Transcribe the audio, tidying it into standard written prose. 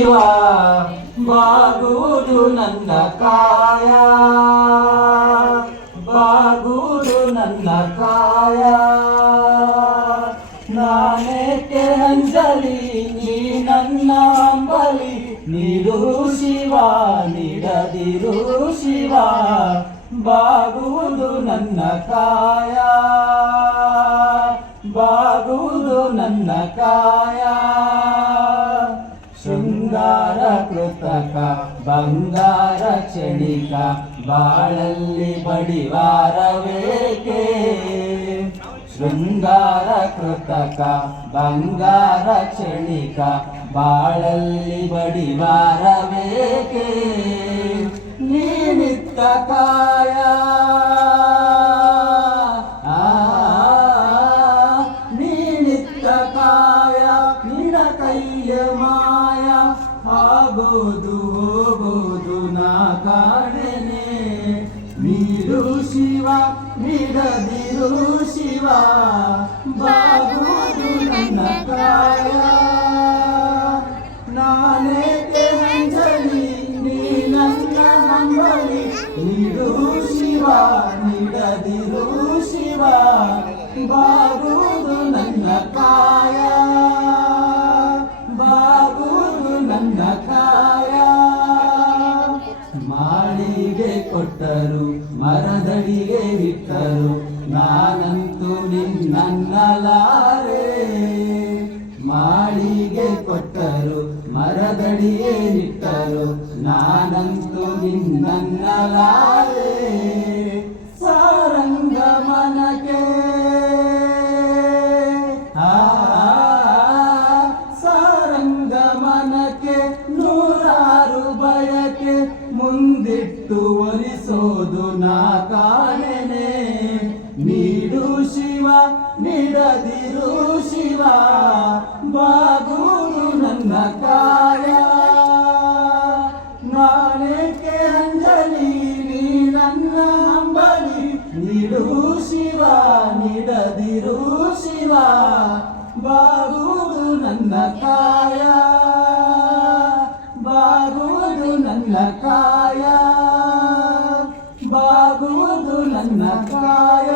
ಶಿವ ಬಾಗುವುದು ನನ್ನ ಕಾಯ ಬಾಗುವುದು ನನ್ನ ಕಾಯ ನಾನೇಕೆ ಅಂಜಲಿ ನೀ ನನ್ನ ಅಂಬಲಿ ನೀಡು ಶಿವ ನೀಡದಿರು ಶಿವ ಬಾಗುವುದು ನನ್ನ ಕಾಯ ಬಾಗುವುದು ನನ್ನ ಕಾಯ ಶೃಂಗಾರ ಕೃತಕ ಬಂಗಾರ ಕ್ಷಣಿಕ ಬಾಳಲ್ಲಿ ಬಡಿವಾರವೇಕೆ ಶೃಂಗಾರ ಕೃತಕ ಬಂಗಾರ ಕ್ಷಣಿಕ ಬಾಳಲ್ಲಿ ಬಡಿವಾರವೇಕೆ ನೀನಿತ್ತ ಕಾಯ ನೀನಿತ್ತ ಕಾಯ ನಿನ್ನ ಕೈಯ ಮಾಯ ಆಗೋದು ಹೋಗೋದು ನಾ ಕಾಣೆನೆ ನೀಡು ಶಿವ ನೀಡದಿರು ಶಿವ ಬಾಗುವುದು ನನ್ನ ಕಾಯ ನಾನೇಕೆ ಅಂಜಲಿ ನೀ ನನ್ನ ಹಂಬಲಿ ನೀಡು ಶಿವ ನೀಡದಿರು ಶಿವ ಬಾಗುವುದು ನನ್ನ ಕಾಯ ಬಾಗುವುದು ನನ್ನ ಕಾಯ ಮಾಳಿಗೆ ಕೊಟ್ಟರು ಮರದಡಿಗೆ ಇಟ್ಟರು ನಾನಂತೂ ನಿನ್ನನ್ನಲಾರೆ ಮಾಳಿಗೆ ಕೊಟ್ಟರು ಮರದಡಿಗೆ ಇಟ್ಟರು ನಾನಂತೂ ನಿನ್ನನ್ನಲಾರೆ ಸಾರಂಗ ಮನಕ್ಕೆ ಸಾರಂಗ ಮನಕ್ಕೆ ನೂರಾರು ಬಯಕೆ ಮುಂದಿಟ್ಟು ಒಲಿಸೋದು ನಾ ಕಾಣೆನೆ ನೀಡು ಶಿವ ನೀಡದಿರು ಶಿವ ಬಾಗುವುದು ನನ್ನ ಕಾಯ ನಾನೇಕೆ ಅಂಜಲಿ ನೀ ನನ್ನ ಅಂಬಲಿ ನೀಡು ಶಿವ ನೀಡದಿರು ಶಿವ ಬಾಗುವುದು ನನ್ನ ಕಾಯ ಬಾಗುವುದು ನನ್ನ ಕಾಯ ಬಾಗುವುದು ನನ್ನ ಕಾಯ